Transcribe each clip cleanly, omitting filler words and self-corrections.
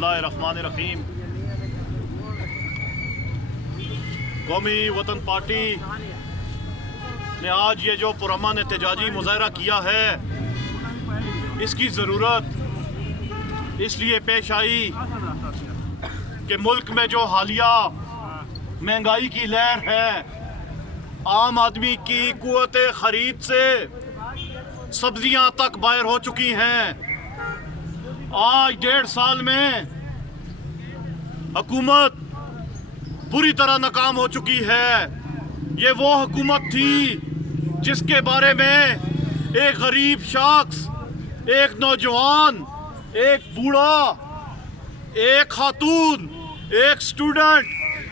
बिस्मिल्लाहिर्रहमानिर्रहीम। कौमी वतन पार्टी ने आज ये जो पुरअमन एहतजाजी मुजाहरा किया है, इसकी ज़रूरत इसलिए पेश आई कि मुल्क में जो हालिया महंगाई की लहर है, आम आदमी की कुव्वत ख़रीद से सब्जियां तक बाहर हो चुकी हैं। आज 1.5 साल में हुकूमत बुरी तरह नाकाम हो चुकी है। ये वो हुकूमत थी जिसके बारे में एक गरीब शख्स, एक नौजवान, एक बूढ़ा, एक खातून, एक स्टूडेंट,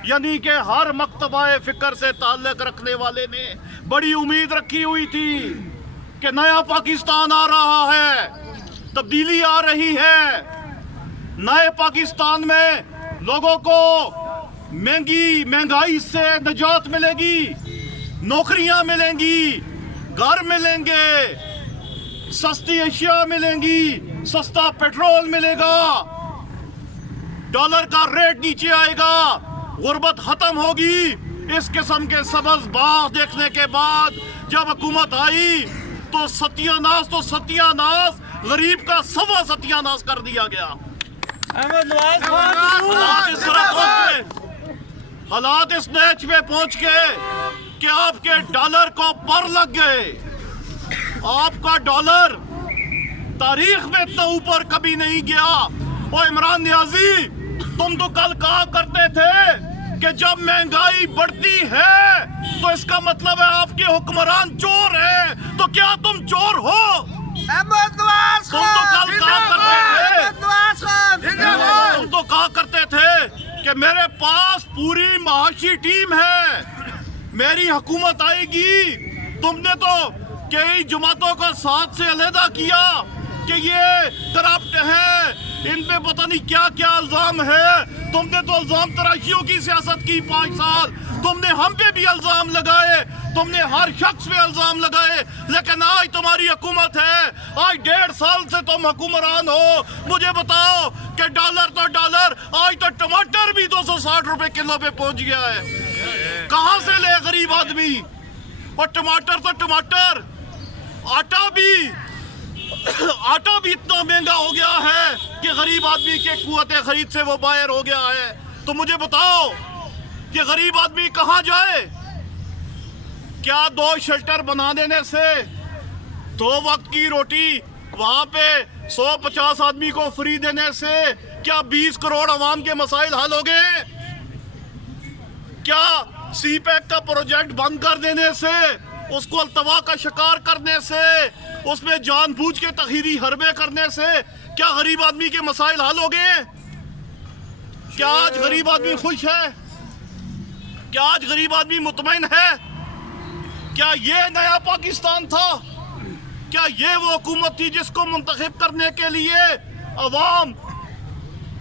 यानी कि हर मकतबा फ़िक्र से ताल्लुक़ रखने वाले ने बड़ी उम्मीद रखी हुई थी कि नया पाकिस्तान आ रहा है, तब्दीली आ रही है। नए पाकिस्तान में लोगों को महंगाई से निजात मिलेगी, नौकरियां मिलेंगी, घर मिलेंगे, सस्ती अशिया मिलेंगी, सस्ता पेट्रोल मिलेगा, डॉलर का रेट नीचे आएगा, गुर्बत खत्म होगी। इस किस्म के सबज बाग देखने के बाद जब हुकूमत आई तो सत्यानाश गरीब का सवा सत्यानाश कर दिया गया। हालात इस नैच में पहुंच गए कि आपके डॉलर को पर लग गए। आपका डॉलर तारीख में इतना ऊपर कभी नहीं गया। और इमरान नियाजी, तुम तो कल कहा करते थे कि जब महंगाई बढ़ती है तो इसका मतलब है आपके हुक्मरान चोर हैं। तो क्या तुम चोर हो? तुम तो कहा करते थे कि मेरे पास पूरी महाशी टीम है, मेरी हुकूमत आएगी। तुमने तो कई जमातों को साथ से अलहदा किया कि ये करप्ट है, इन पे पता नहीं क्या क्या इल्जाम है। तुमने तो इल्जाम तराशियों की सियासत की 5 साल। तुमने हम पे भी इल्जाम लगाए, तुमने हर शख्स पे इल्जाम लगाए, लेकिन आज तुम्हारी हुकूमत है। आज 1.5 साल से तुम हुक्मरान हो। मुझे बताओ कि डॉलर तो डॉलर, आज तो टमाटर भी 260 रुपए किलो पे पहुंच गया है। कहां से ले गरीब आदमी? और टमाटर तो टमाटर, आटा भी इतना महंगा हो गया है कि गरीब आदमी के कुव्वत खरीद से वो बाहर हो गया है। तो मुझे बताओ कि गरीब आदमी कहां जाए? क्या 2 शेल्टर बना देने से, 2 वक्त की रोटी वहां पे 150 आदमी को फ्री देने से क्या 20 करोड़ अवाम के मसाइल हल हो गए? क्या CPEC का प्रोजेक्ट बंद कर देने से, उसको अल्तवा का शिकार करने से, उसमें जानबूझ के तखीरी हरबे करने से क्या गरीब आदमी के मसाइल हल हो गए? क्या आज गरीब आदमी खुश है? क्या आज गरीब आदमी मुतमईन है? क्या ये नया पाकिस्तान था? क्या ये वो हुकूमत थी जिसको मुंतखब करने के लिए अवाम,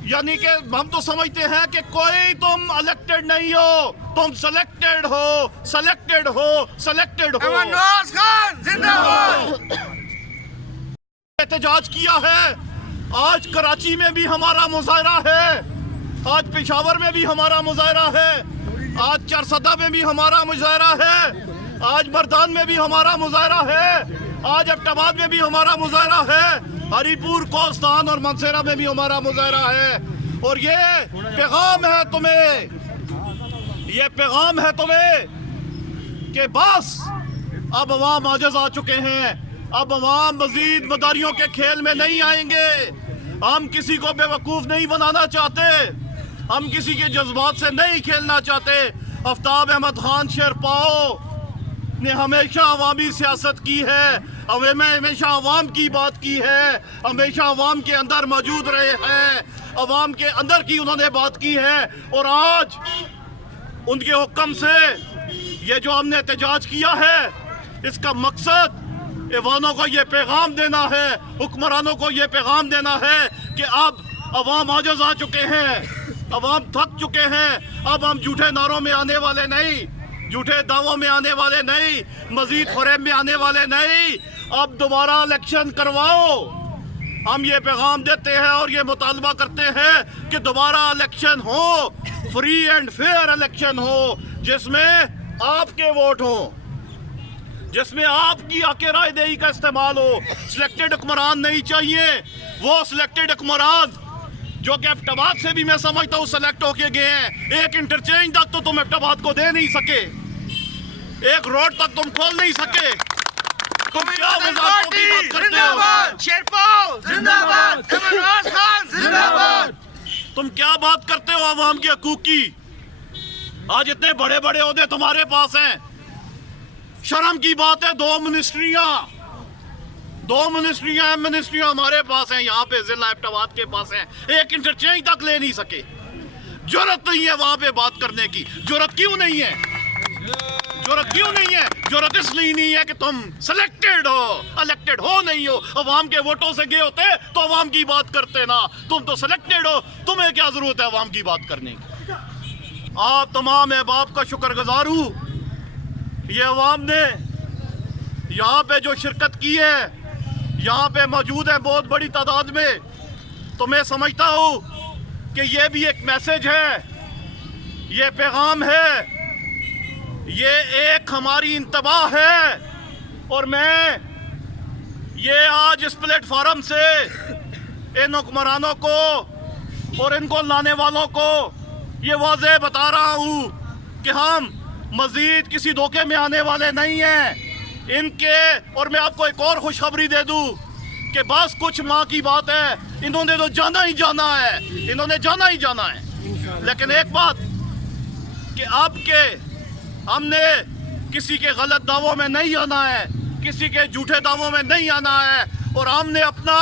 यानी कि हम तो समझते हैं कि कोई तुम इलेक्टेड नहीं हो, तुम सिलेक्टेड हो। एहतजाज किया है। आज कराची में भी हमारा मुजाहरा है, आज पेशावर में भी हमारा मुजाहरा है, आज चरसदा में भी हमारा मुजाहरा है, आज मर्दान में भी हमारा मुजाहरा है, आज एबटाबाद में भी हमारा मुजाहरा है, हरीपुर, कोस्तान और मंसेरा में भी हमारा मुजाहरा है। और ये पैगाम है तुम्हें कि बस अब अवाम आजिज़ आ चुके हैं। अब अवाम मजीद मदारियों के खेल में नहीं आएंगे। हम किसी को बेवकूफ़ नहीं बनाना चाहते, हम किसी के जज्बात से नहीं खेलना चाहते। आफ्ताब अहमद खान शेरपाओ ने हमेशा अवामी सियासत की है, हमेशा अवाम की बात की है, हमेशा अवाम के अंदर मौजूद रहे हैं, अवाम के अंदर की उन्होंने बात की है। और आज उनके हुक्म से ये जो हमने एहतजाज किया है, इसका मकसद ऐवानों को ये पैगाम देना है, हुक्मरानों को ये पैगाम देना है कि अब अवाम आजिज़ आ चुके हैं, अवाम थक चुके हैं। अब हम झूठे नारों में आने वाले नहीं, झूठे दावों में आने वाले नहीं, मजीद फरेब में आने वाले नहीं। अब दोबारा इलेक्शन करवाओ, हम ये पैगाम देते हैं और ये मुतालबा करते हैं कि दोबारा इलेक्शन हो, फ्री एंड फेयर इलेक्शन हो, जिसमें आपके वोट हो, जिसमें आपकी आके राय दही का इस्तेमाल हो। सिलेक्टेड हुक्मरान नहीं चाहिए। वो सिलेक्टेड हुक्मरान जो कि एबटाबाद से भी मैं समझता हूँ सेलेक्ट होके गए हैं, एक इंटरचेंज तक तो तुम एबटाबाद को दे नहीं सके, एक रोड तक तुम खोल नहीं सके। तुम क्या वजारतों की बात करते हो? शेरपाल जिंदाबाद, इमरान खान जिंदाबाद। तुम क्या बात करते हो आवाम के हकूक की? आज इतने बड़े बड़े ओहदे तुम्हारे पास हैं, शर्म की बात है। दो मिनिस्ट्रियां हमारे पास हैं, यहाँ पे जिला एबटाबाद के पास हैं, एक इंटरचेंज तक ले नहीं सके। जुर्रत नहीं है वहां पे बात करने की। जुर्रत क्यों नहीं है? जुर्रत इसलिए नहीं है कि तुम सिलेक्टेड हो, इलेक्टेड हो नहीं हो। अवाम के वोटों से गए होते तो अवाम की बात करते ना। तुम तो सिलेक्टेड हो, तुम्हें क्या जरूरत है अवाम की बात करने की? आप तमाम अहबाब का शुक्रगुजार हूँ। ये अवाम ने यहाँ पे जो शिरकत की है, यहाँ पे मौजूद है बहुत बड़ी तादाद में, तो मैं समझता हूँ कि ये भी एक मैसेज है, ये पैगाम है, ये एक हमारी इंतबाह है। और मैं ये आज इस प्लेटफार्म से इन हुक्मरानों को और इनको लाने वालों को ये वाज़ेह बता रहा हूँ कि हम मज़ीद किसी धोखे में आने वाले नहीं हैं इनके। और मैं आपको एक और खुशखबरी दे दूँ कि बस कुछ माह की बात है, इन्होंने तो जाना ही जाना है। लेकिन एक बात कि आपके हमने किसी के गलत दावों में नहीं आना है, किसी के झूठे दावों में नहीं आना है, और हमने अपना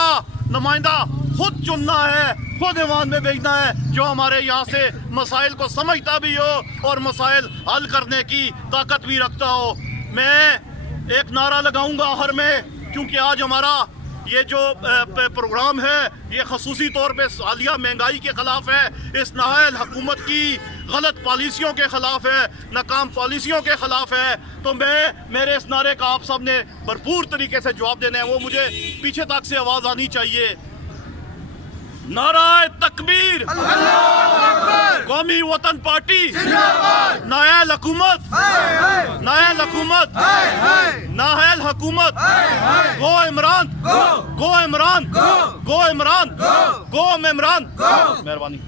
नुमाइंदा खुद चुनना है, खुद ईवान में भेजना है, जो हमारे यहाँ से मसाइल को समझता भी हो और मसाइल हल करने की ताकत भी रखता हो। मैं एक नारा लगाऊंगा हर में, क्योंकि आज हमारा ये जो प्रोग्राम है ये खसूसी तौर पे हालिया महंगाई के ख़िलाफ़ है, इस नाअहल हुकूमत की गलत पॉलिसियों के ख़िलाफ़ है, नाकाम पॉलिसियों के ख़िलाफ़ है। तो मेरे इस नारे का आप सब ने भरपूर तरीके से जवाब देना है। वो मुझे पीछे तक से आवाज़ आनी चाहिए। नाराए तकबीर, कौमी वतन पार्टी, नाअहल हुकूमत, नाअहल हुकूमत, गो इमरान, गो मेहरबानी।